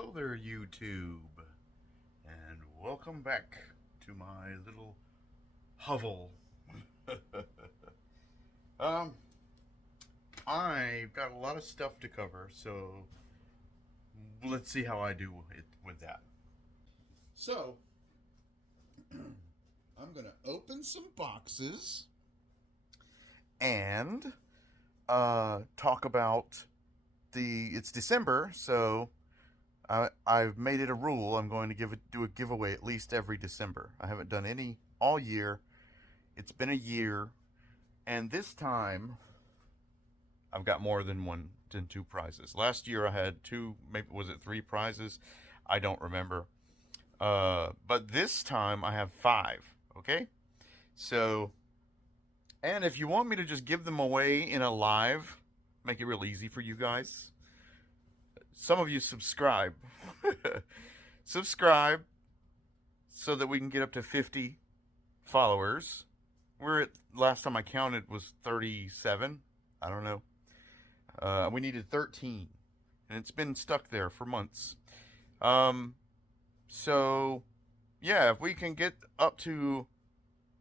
Hello there, YouTube, and welcome back to my little hovel. um, I've got a lot of stuff to cover, so let's see how I do with that. So, I'm gonna open some boxes and talk about it's December, so I've made it a rule. I'm going to do a giveaway at least every December. I haven't done any all year. It's been a year, and this time I've got more than two prizes. Last year I had two, maybe was it three prizes? I don't remember. But this time I have five. Okay, so and if you want me to just give them away in a live, make it real easy for you guys. Some of you subscribe. Subscribe so that we can get up to 50 followers. We're at, last time I counted was 37. I don't know. We needed 13. And it's been stuck there for months. So, yeah, if we can get up to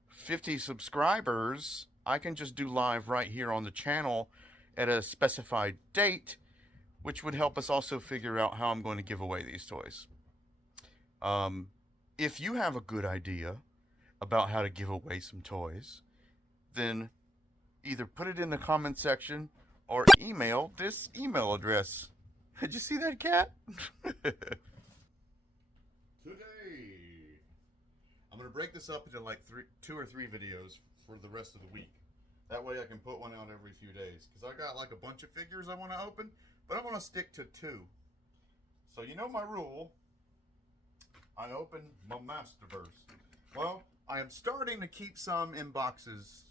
50 subscribers, I can just do live right here on the channel at a specified date, which would help us also figure out how I'm going to give away these toys. If you have a good idea about how to give away some toys, then either put it in the comment section or email this email address. Did you see that cat? Today, I'm going to break this up into like two or three videos for the rest of the week. That way I can put one out every few days. Because I got like a bunch of figures I want to open, but I want to stick to two. So you know my rule. I open my Masterverse. Well, I am starting to keep some in boxes.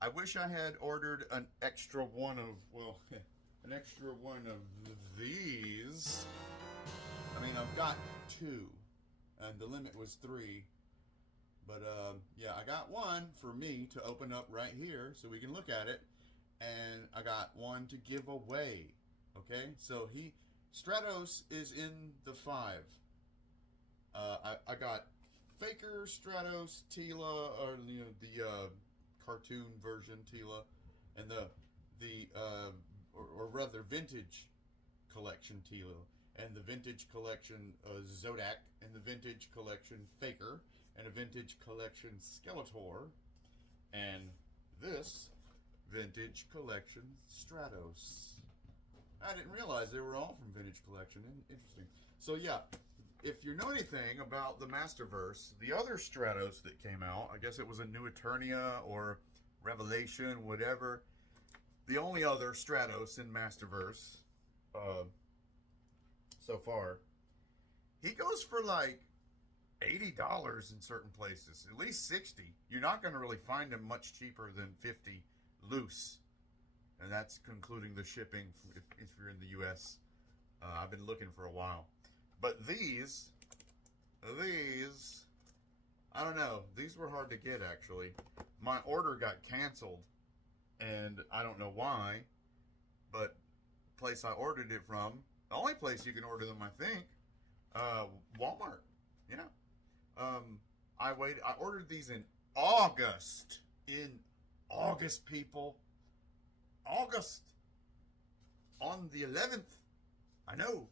I wish I had ordered an extra one of, well, an extra one of these. I mean, I've got two, and the limit was 3. But, yeah, I got one for me to open up right here so we can look at it. And I got one to give away. Okay? So Stratos is in the 5. I got Faker, Stratos, Teela, or the cartoon version Teela, and or rather vintage collection Teela, and the vintage collection Zodak, and the vintage collection Faker, and a vintage collection Skeletor, and this vintage collection Stratos. I didn't realize they were all from vintage collection. Interesting. So yeah, if you know anything about the Masterverse, the other Stratos that came out, I guess it was a new Eternia or Revelation, whatever. The only other Stratos in Masterverse so far, he goes for like $80 in certain places, at least 60. You're not going to really find him much cheaper than 50 loose, and that's concluding the shipping if you're in the U.S. I've been looking for a while, but these, I don't know. These were hard to get actually. My order got canceled, and I don't know why, but the place I ordered it from, the only place you can order them, I think, Walmart. Yeah. I ordered these in August. In August, people. August. On the 11th. I know.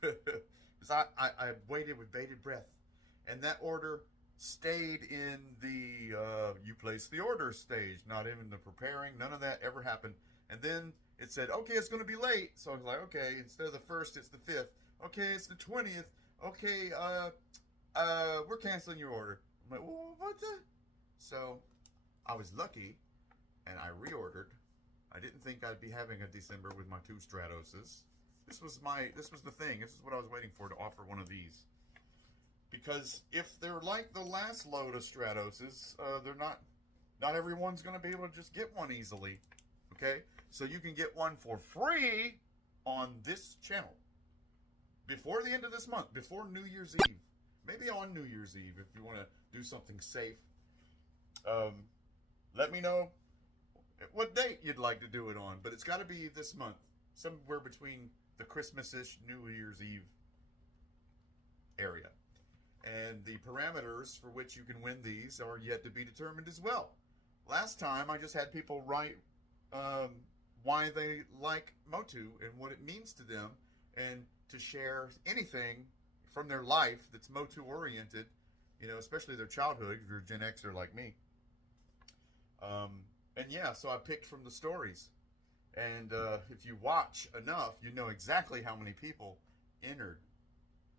Because I waited with bated breath. And that order stayed in the you place the order stage. Not even the preparing. None of that ever happened. And then it said, okay, it's going to be late. So I was like, okay, instead of the 1st, it's the 5th. Okay, it's the 20th. Okay, we're canceling your order. I'm like, well, what the? So I was lucky, and I reordered. I didn't think I'd be having a December with my 2 Stratoses. This was the thing. This is what I was waiting for, to offer one of these. Because if they're like the last load of Stratoses, they're not everyone's going to be able to just get one easily. Okay? So you can get one for free on this channel. Before the end of this month, before New Year's Eve. Maybe on New Year's Eve if you want to do something safe. Let me know what date you'd like to do it on. But it's got to be this month. Somewhere between the Christmas-ish, New Year's Eve area. And the parameters for which you can win these are yet to be determined as well. Last time, I just had people write why they like Motu and what it means to them, and to share anything from their life that's Motu oriented, you know, especially their childhood, if you're a Gen Xer like me. And yeah, so I picked from the stories. And if you watch enough, you know exactly how many people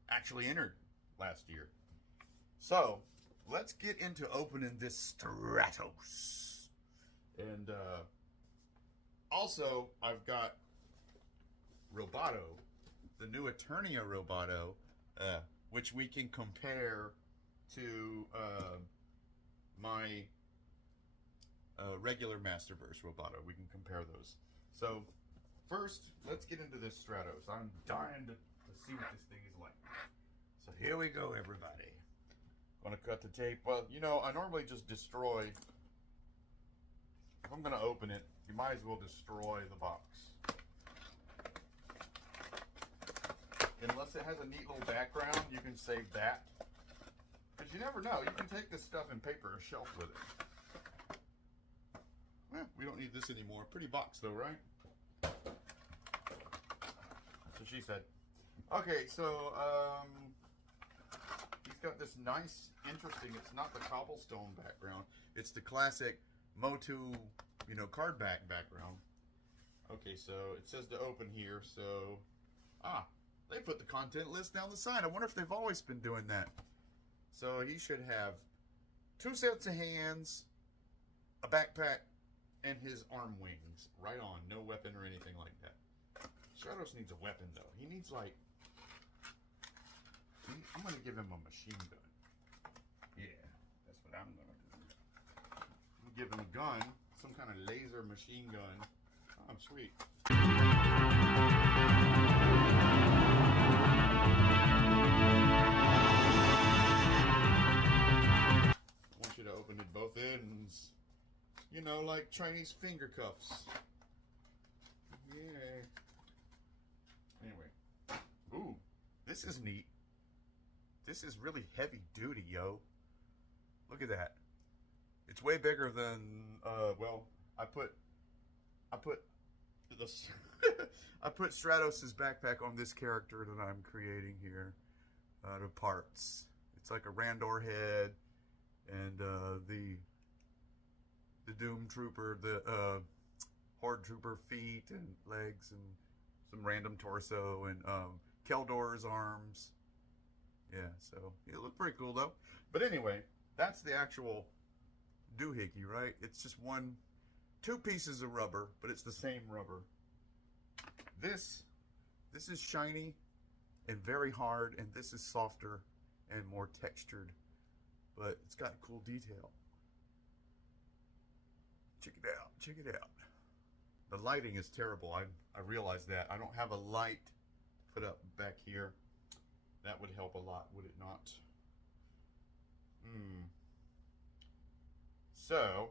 actually entered last year. So, let's get into opening this Stratos. And also, I've got Roboto, the new Eternia Roboto, which we can compare to my regular Masterverse Roboto. We can compare those. So, first, let's get into this Stratos. I'm dying to see what this thing is like. So here we go, everybody. Gonna cut the tape. Well, you know, I normally just destroy. If I'm gonna open it, you might as well destroy the box. Unless it has a neat little background, you can save that. Because you never know. You can take this stuff and paper a shelf with it. Well, we don't need this anymore. Pretty box though, right? So she said. Okay, so he's got this nice, interesting, it's not the cobblestone background, it's the classic Motu, you know, card back background. Okay, so it says to open here, so, they put the content list down the side. I wonder if they've always been doing that. So he should have 2 sets of hands, a backpack, and his arm wings. Right on. No weapon or anything like that. Stratos needs a weapon, though. He needs, like... I'm going to give him a machine gun. Yeah, that's what I'm going to do. I'm going to give him a gun. Some kind of laser machine gun. Oh, sweet. I want you to open it both ends. You know, like Chinese finger cuffs. Yeah. Anyway. Ooh, this is neat. This is really heavy duty, yo. Look at that. It's way bigger than, well, I put this, I put Stratos' backpack on this character that I'm creating here out of parts. It's like a Randor head and the Doom Trooper, the Horde Trooper feet and legs and some random torso and Keldor's arms. Yeah, so it looked pretty cool though. But anyway, that's the actual doohickey, right? It's just 2 pieces of rubber, but it's the same rubber. This is shiny and very hard, and this is softer and more textured, but it's got cool detail. Check it out, check it out. The lighting is terrible. I realize that. I don't have a light put up back here. That would help a lot, would it not? So,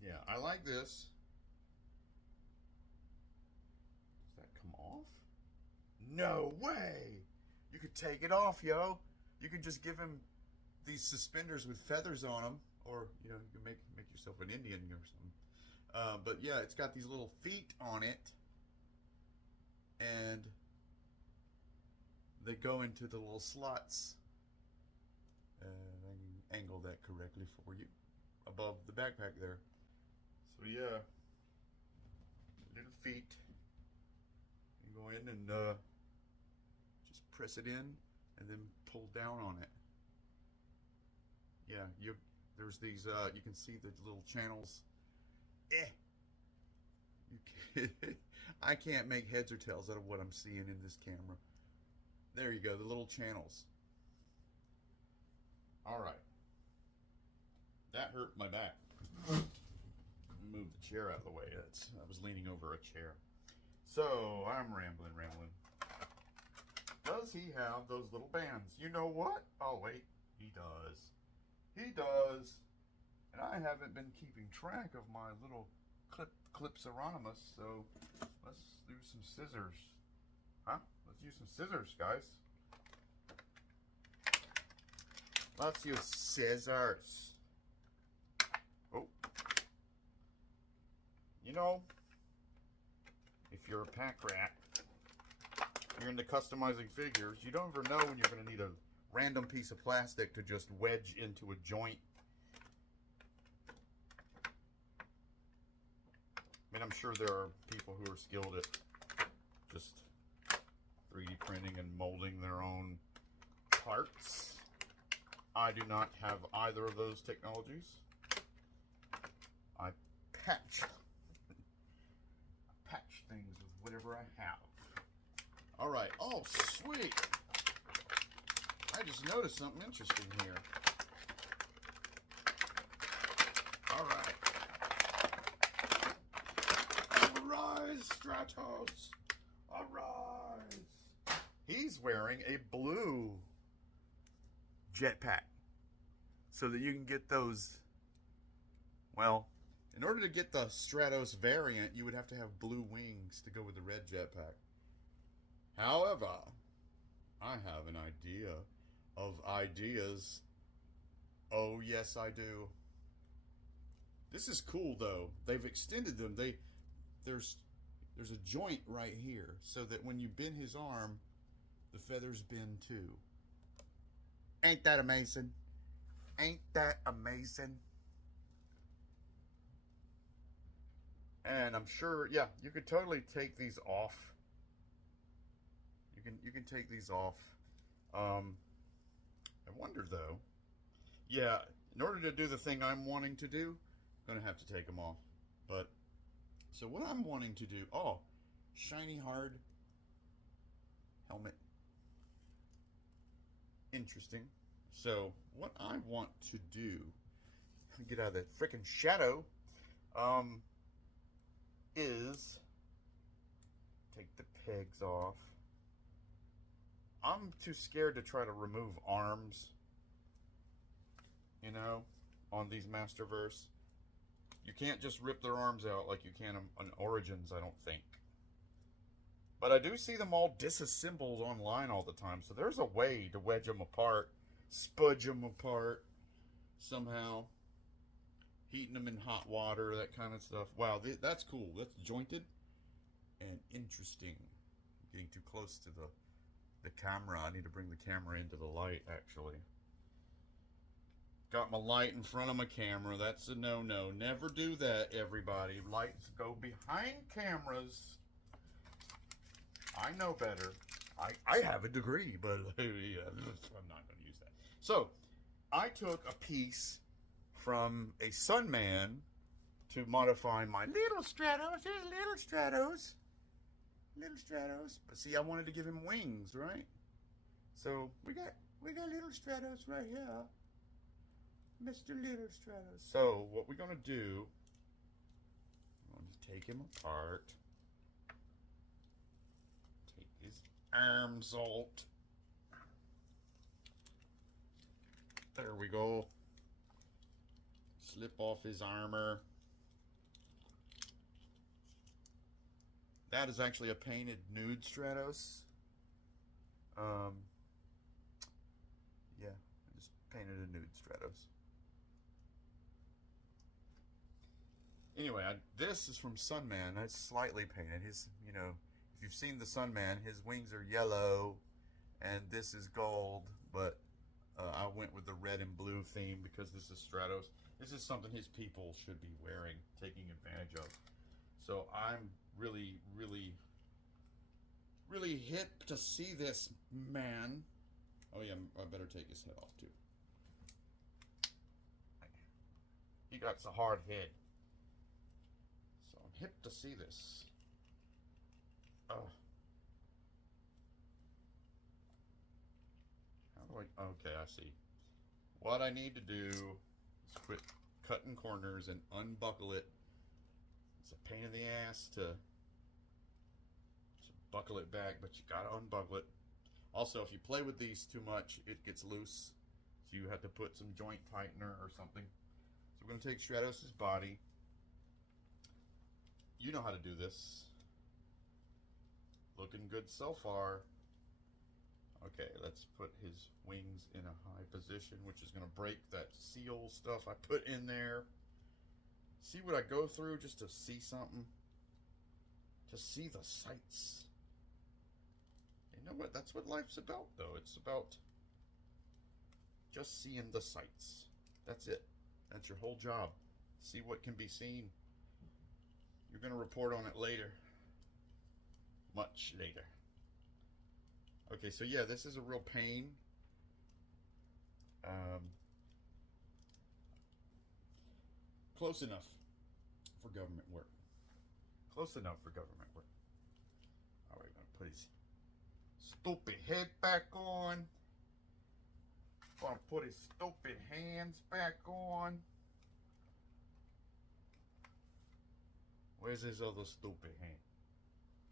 yeah, I like this. Does that come off? No way! You could take it off, yo. You could just give him these suspenders with feathers on them, or you know, you can make yourself an Indian or something. But yeah, it's got these little feet on it, and they go into the little slots. I can angle that correctly for you above the backpack there. So yeah, little feet. You go in and just press it in and then pull down on it. Yeah, there's these, you can see the little channels. I can't make heads or tails out of what I'm seeing in this camera. There you go, the little channels. Alright. That hurt my back. Move the chair out of the way. I was leaning over a chair. So, I'm rambling. Does he have those little bands? You know what? Oh, wait. He does. He does. And I haven't been keeping track of my little Clipsaronimus, so let's do some scissors. Huh? Let's use some scissors, guys. Let's use scissors. Oh. You know, if you're a pack rat, you're into customizing figures, you don't ever know when you're going to need a random piece of plastic to just wedge into a joint. I mean, I'm sure there are people who are skilled at just 3D printing and molding their own parts. I do not have either of those technologies. I patch things with whatever I have. All right. Oh, sweet. I just noticed something interesting here. All right. Arise, Stratos. Arise. He's wearing a blue jetpack so that you can get those. Well, in order to get the Stratos variant, you would have to have blue wings to go with the red jetpack. However, I have an idea of ideas. Oh, yes, I do. This is cool, though. They've extended them. There's a joint right here, so that when you bend his arm, the feathers bend too. Ain't that amazing? Ain't that amazing? And I'm sure, yeah, you could totally take these off. You can take these off. I wonder though. Yeah, in order to do the thing I'm wanting to do, I'm gonna have to take them off. But so what I'm wanting to do, oh, shiny hard helmet. Interesting. So what I want to do, get out of that frickin' shadow, is take the pegs off. I'm too scared to try to remove arms, you know, on these Masterverse. You can't just rip their arms out like you can on Origins, I don't think. But I do see them all disassembled online all the time, so there's a way to wedge them apart, spudge them apart somehow. Heating them in hot water, that kind of stuff. Wow, that's cool. That's jointed and interesting. Getting too close to the camera. I need to bring the camera into the light, actually. Got my light in front of my camera. That's a no-no. Never do that, everybody. Lights go behind cameras. I know better. I have a degree, but yeah, I'm not going to use that. So, I took a piece from a Sunman to modify my little Stratos. Here's little Stratos. Little Stratos. But see, I wanted to give him wings, right? So we got little Stratos right here. Mr. Little Stratos. So what we're gonna do, I'm gonna take him apart. Take his arms out. There we go. Slip off his armor. That is actually a painted nude Stratos. Yeah, I just painted a nude Stratos. Anyway, this is from Sunman. That's slightly painted. His, you know, if you've seen the Sunman, his wings are yellow, and this is gold. But I went with the red and blue theme because this is Stratos. This is something his people should be wearing, taking advantage of. So I'm really, really, really hip to see this man. Oh yeah, I better take his head off too. He got a hard head. So I'm hip to see this. Oh. How do I, okay, I see. What I need to do is quit cutting corners and unbuckle it. It's a pain in the ass to buckle it back, but you gotta unbuckle it. Also, if you play with these too much, it gets loose. So you have to put some joint tightener or something. So we're gonna take Stratos' body. You know how to do this. Looking good so far. Okay, let's put his wings in a high position, which is going to break that seal stuff I put in there. See what I go through just to see something? To see the sights. You know what? That's what life's about, though. It's about just seeing the sights. That's it. That's your whole job. See what can be seen. You're going to report on it later. Much later. Okay, so yeah, this is a real pain. Close enough for government work. Close enough for government work. All right, gonna put his stupid head back on. Gonna put his stupid hands back on. Where's his other stupid hand?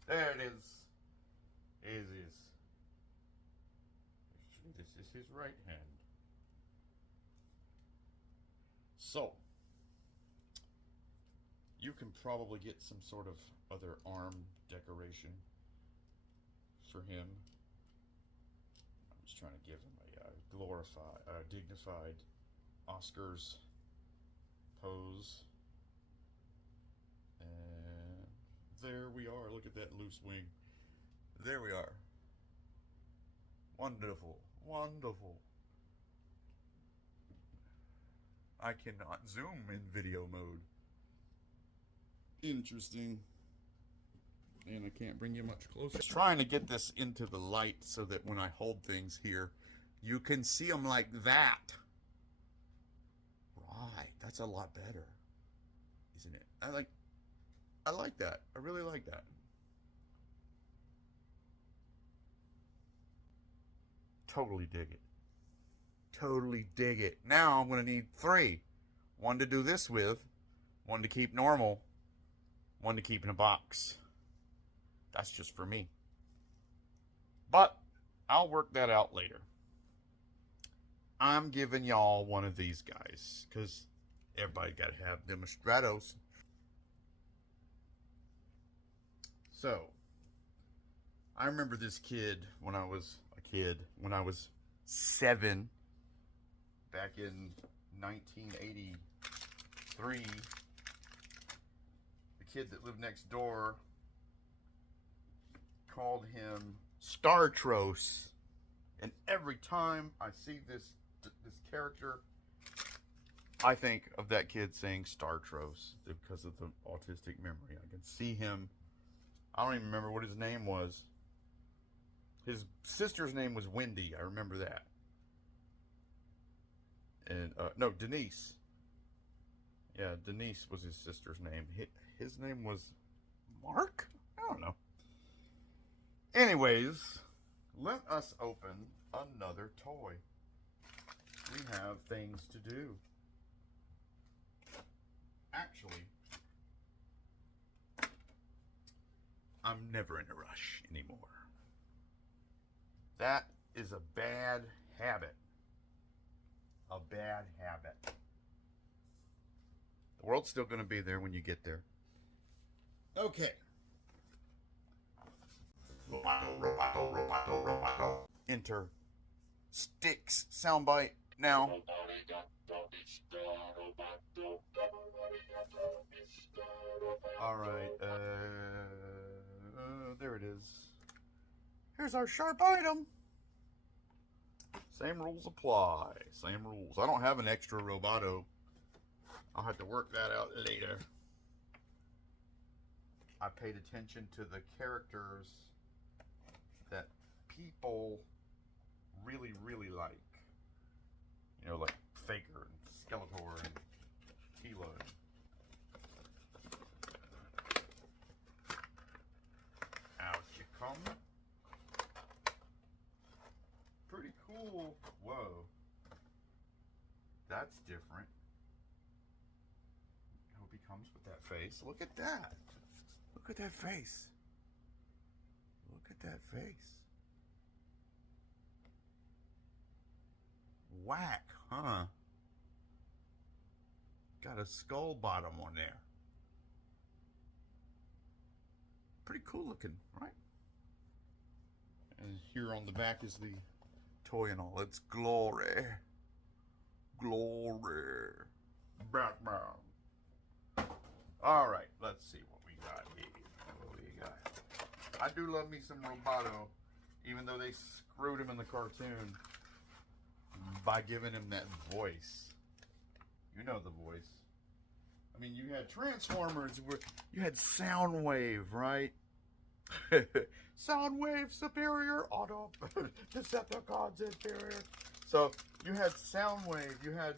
There it is. Here's his. This is his right hand. So, you can probably get some sort of other arm decoration for him. I'm just trying to give him a glorified, dignified Oscars pose. And there we are. Look at that loose wing. There we are. Wonderful. Wonderful. I cannot zoom in video mode. Interesting. And I can't bring you much closer. Just trying to get this into the light so that when I hold things here, you can see them like that. Right. That's a lot better. Isn't it? I like that. I really like that. Totally dig it. Totally dig it. Now I'm going to need 3. 1 to do this with, 1 to keep normal, 1 to keep in a box. That's just for me. But I'll work that out later. I'm giving y'all one of these guys because everybody got to have them Stratos. So, I remember this kid when I was a kid, when I was 7, back in 1983. The kid that lived next door called him Stratos, and every time I see this character, I think of that kid saying Stratos because of the autistic memory. I can see him. I don't even remember what his name was. His sister's name was Wendy. I remember that. And no, Denise. Yeah, Denise was his sister's name. His name was Mark? I don't know. Anyways, let us open another toy. We have things to do. Actually, I'm never in a rush anymore. That is a bad habit. A bad habit. The world's still going to be there when you get there. Okay. Enter Sticks soundbite now. All right. There it is. Here's our sharp item. Same rules apply. Same rules. I don't have an extra Roboto. I'll have to work that out later. I paid attention to the characters that people really, really like. You know, like Faker and Skeletor and Teela. Out you come. Pretty cool. Whoa. That's different. I hope he comes with that face. Look at that. Look at that face. Look at that face. Whack, huh? Got a skull bottom on there. Pretty cool looking, right? And here on the back is the toy and all its glory. Glory. Batman. Alright, let's see what we got here. What we got? I do love me some Roboto, even though they screwed him in the cartoon by giving him that voice. You know the voice. I mean, you had Transformers, where you had Soundwave, right? Soundwave superior, Auto Decepticons inferior. So you had Soundwave, you had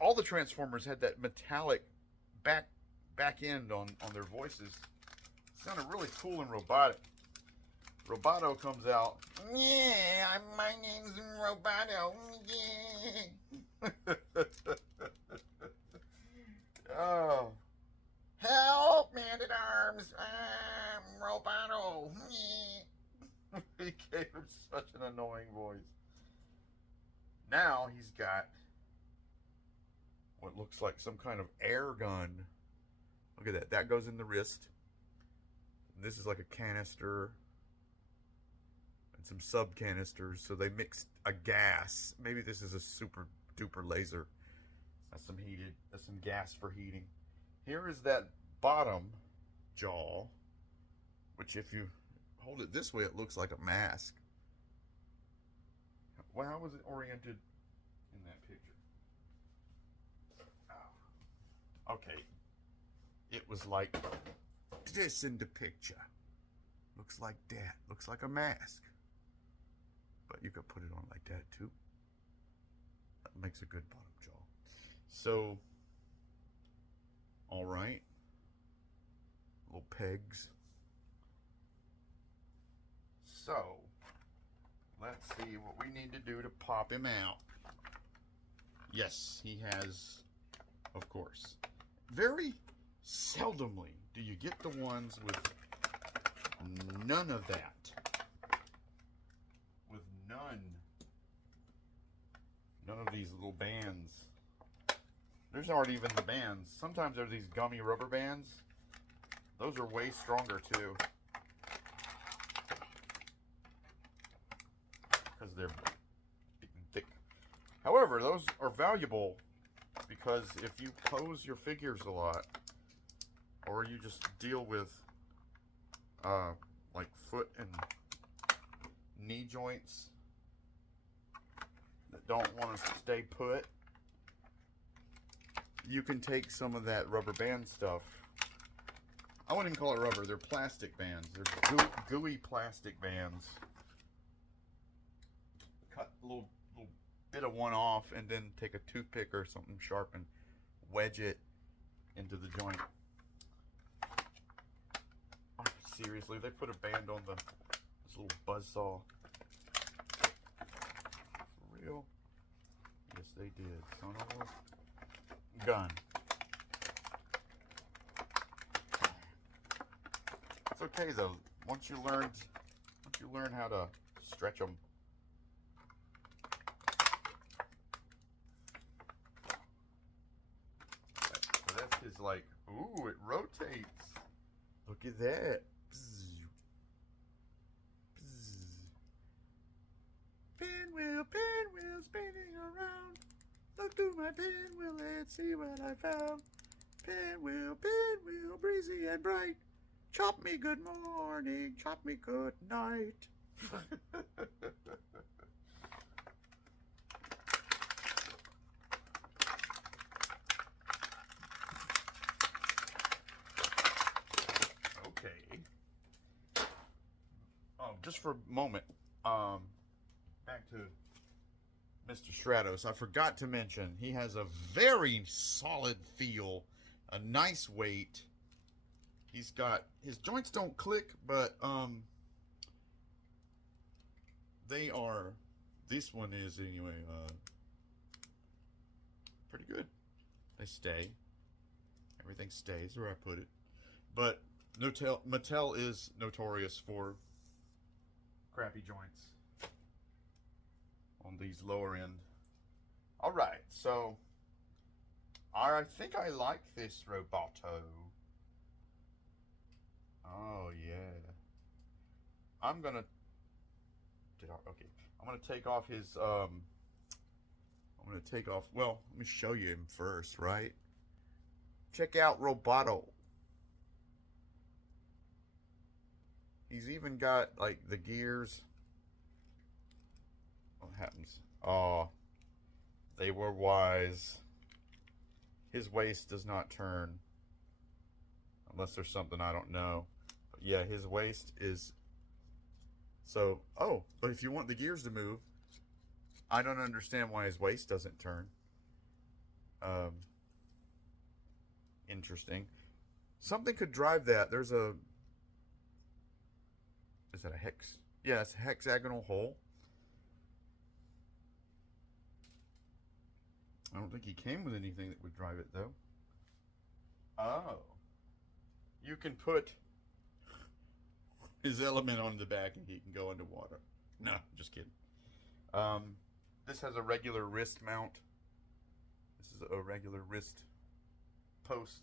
all the Transformers had that metallic back end on their voices. It sounded really cool and robotic. Roboto comes out. Yeah, my name's Roboto. Yeah. Oh. Help, Man-at-Arms. I'm Roboto. He gave him such an annoying voice. Now he's got what looks like some kind of air gun. Look at that. That goes in the wrist. This is like a canister and some sub canisters. So they mixed a gas. Maybe this is a super duper laser. That's some gas for heating. Here is that bottom jaw, which if you hold it this way, it looks like a mask. Well, how was it oriented in that picture? Oh. Okay. It was like this in the picture. Looks like that. Looks like a mask. But you could put it on like that too. That makes a good bottom jaw. So, all right. Little pegs. So, let's see what we need to do to pop him out. Yes, he has, of course. Very seldomly do you get the ones with none of that. With none of these little bands. There's aren't even the bands. Sometimes there's these gummy rubber bands. Those are way stronger too. Because they're big and thick. However, those are valuable because if you pose your figures a lot, or you just deal with like foot and knee joints that don't want to stay put, you can take some of that rubber band stuff. I wouldn't even call it rubber, they're plastic bands. They're gooey plastic bands. Cut a little bit of one off and then take a toothpick or something sharp and wedge it into the joint. Oh, seriously, they put a band on this little buzzsaw. For real? Yes, they did. Son of a gun. It's okay though. Once you learn how to stretch them. So that's his like. Ooh, it rotates. Look at that. Bzz. Bzz. Pinwheel, spinning around. Look through my pinwheel and see what I found. Pinwheel, breezy and bright. Chop me good morning, chop me good night. Okay. Just for a moment, back to Mr. Stratos. I forgot to mention, he has a very solid feel, a nice weight. He's got, his joints don't click, but they are, this one is anyway, pretty good. They stay. Everything stays where I put it. But Mattel is notorious for crappy joints on these lower end. Alright, so I think I like this Roboto. Oh yeah. I'm gonna did I? Okay. I'm going to take off his, I'm going to take off, well, let me show you him first, right? Check out Roboto. He's even got, like, the gears. What happens? Oh, they were wise. His waist does not turn. Unless there's something I don't know. But yeah, his waist is... So, oh, but if you want the gears to move, I don't understand why his waist doesn't turn. Interesting. Something could drive that. There's a... Is that a hex? Yeah, it's a hexagonal hole. I don't think he came with anything that would drive it, though. Oh. You can put his element on the back and he can go underwater. No, just kidding. This has a regular wrist mount. This is a regular wrist post.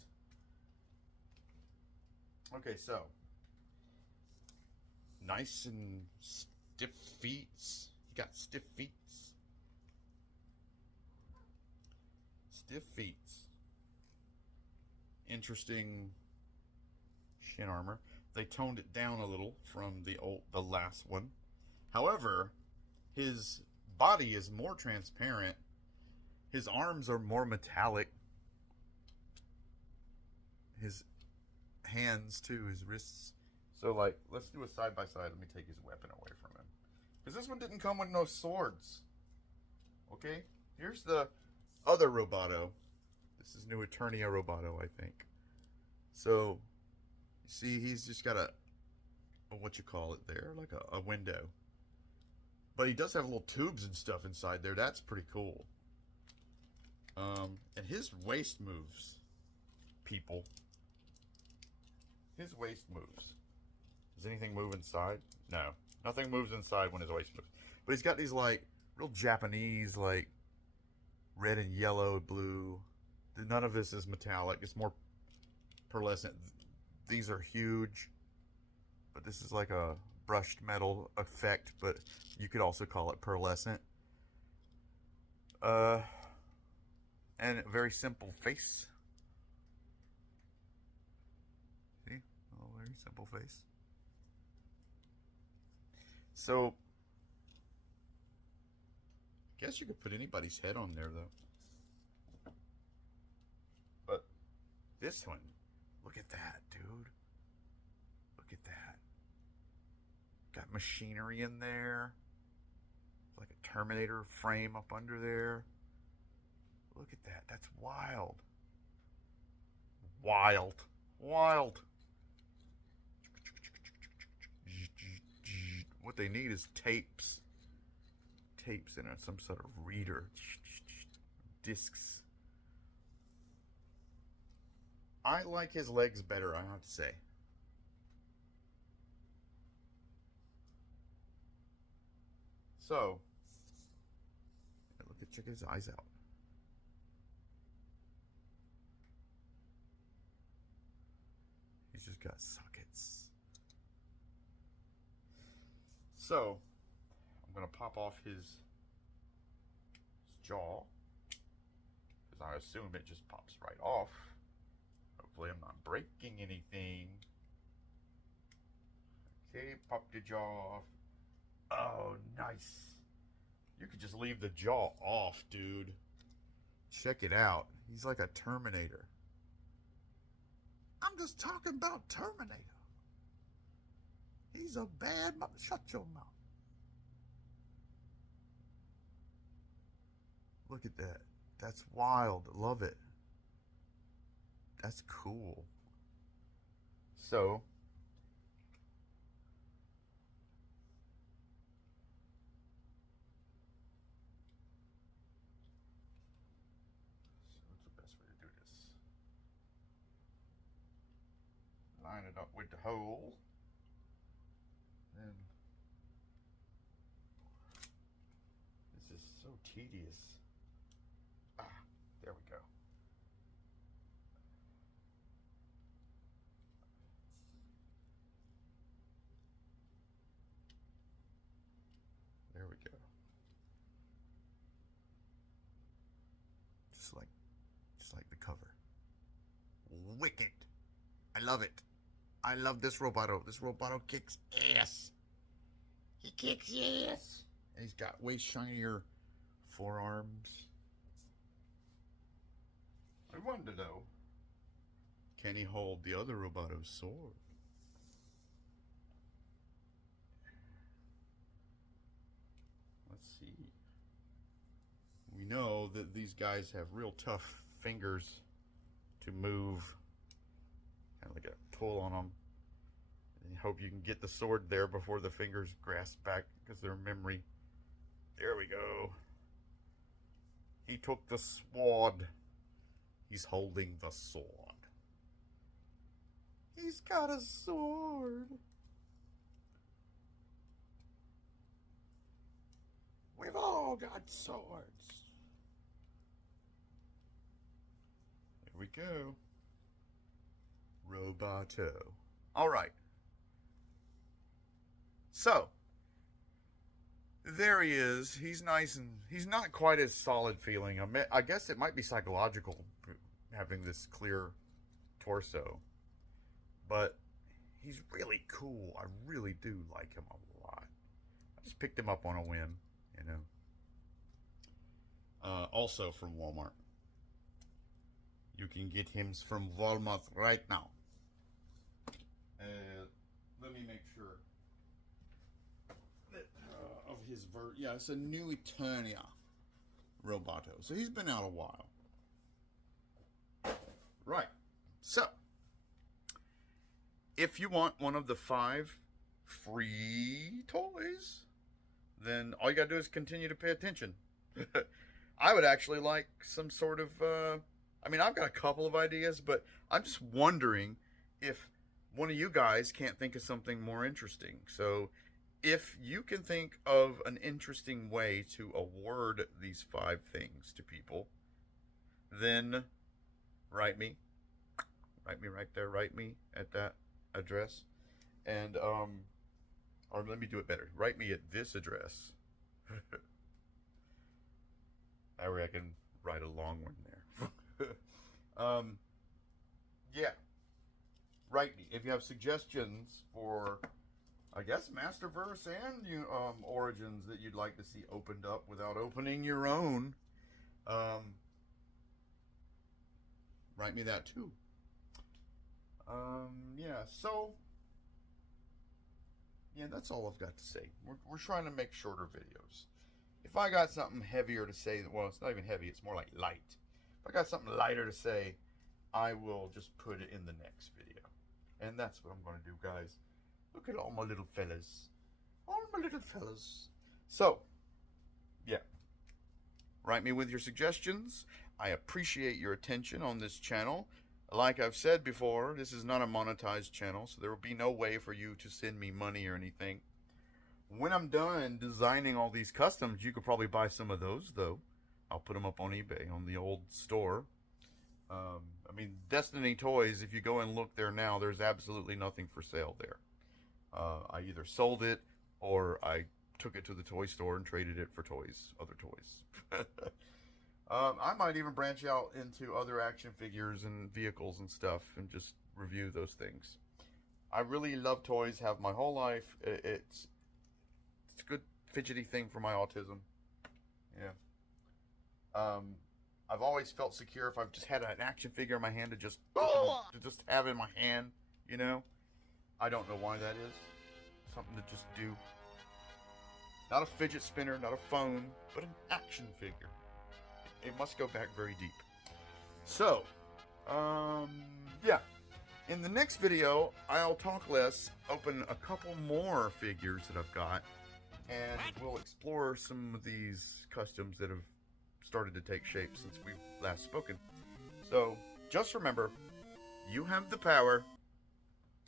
Okay, so nice and stiff feet. You got stiff feet. Stiff feet. Interesting shin armor. They toned it down a little from the last one. However, his body is more transparent. His arms are more metallic. His hands too, his wrists. So like, let's do a side by side. Let me take his weapon away from him. Because this one didn't come with no swords. Okay? Here's the other Roboto. This is new Eternia Roboto, I think. So, you see, he's just got a what you call it there, like a window. But he does have little tubes and stuff inside there. That's pretty cool. And his waist moves, people. His waist moves. Does anything move inside? No. Nothing moves inside when his waist moves. But he's got these, like, real Japanese, like, red and yellow, blue. None of this is metallic. It's more pearlescent. These are huge. But this is like a brushed metal effect, but you could also call it pearlescent. And a very simple face. See? A very simple face. So, I guess you could put anybody's head on there, though. But this one, look at that, dude. Look at that. Got machinery in there. Like a Terminator frame up under there. Look at that. That's wild. Wild. Wild. What they need is tapes. Tapes in some sort of reader. Discs. I like his legs better, I have to say. So, check his eyes out. He's just got sockets. So, I'm going to pop off his jaw, because I assume it just pops right off. Hopefully I'm not breaking anything. Okay, pop the jaw off. Oh, nice. You could just leave the jaw off, dude. Check it out. He's like a Terminator. I'm just talking about Terminator. He's a bad mother. Shut your mouth. Look at that. That's wild. Love it. That's cool. So, what's the best way to do this? Line it up with the hole. Then, this is so tedious. Ah, there we go. just like the cover. Wicked. I love it. I love this Roboto. This Roboto kicks ass. He kicks ass. And he's got way shinier forearms. I wanted to know, can he hold the other Roboto's sword? Let's see. We know that these guys have real tough fingers to move. Kind of like a pull on them. And you hope you can get the sword there before the fingers grasp back because they're memory. There we go. He took the sword. He's holding the sword. He's got a sword. We've all got swords. There we go. Roboto. All right. So, there he is. He's nice and he's not quite as solid feeling. I guess it might be psychological having this clear torso. But he's really cool. I really do like him a lot. I just picked him up on a whim, you know. Also from Walmart. You can get him from Walmart right now. Let me make sure that, of his yeah, it's a new Eternia Roboto. So he's been out a while. Right. So, if you want one of the 5 free toys, then all you gotta do is continue to pay attention. I would actually like some sort of, I mean, I've got a couple of ideas, but I'm just wondering if one of you guys can't think of something more interesting. So if you can think of an interesting way to award these 5 things to people, then write me right there, write me at that address, and or let me do it better, write me at this address. That way I can write a long one there. Yeah, write me if you have suggestions for, I guess, Masterverse and Origins that you'd like to see opened up without opening your own. Write me that too. Yeah, so, yeah, that's all I've got to say. We're trying to make shorter videos. If I got something heavier to say, well, it's not even heavy, it's more like light. If I got something lighter to say, I will just put it in the next video. And that's what I'm going to do, guys. Look at all my little fellas. All my little fellas. So, yeah. Write me with your suggestions. I appreciate your attention on this channel. Like I've said before, this is not a monetized channel, so there will be no way for you to send me money or anything. When I'm done designing all these customs, you could probably buy some of those, though. I'll put them up on eBay, on the old store. I mean, Destiny Toys, if you go and look there now, there's absolutely nothing for sale there. I either sold it, or I took it to the toy store and traded it for toys, other toys. I might even branch out into other action figures and vehicles and stuff and just review those things. I really love toys, have my whole life. It's a good fidgety thing for my autism. Yeah. I've always felt secure if I've just had an action figure in my hand to just have in my hand, you know? I don't know why that is. Something to just do. Not a fidget spinner, not a phone, but an action figure. It must go back very deep. So, yeah. In the next video, I'll talk less, open a couple more figures that I've got, and we'll explore some of these customs that have started to take shape since we've last spoken. So, just remember, you have the power.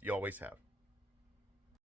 You always have.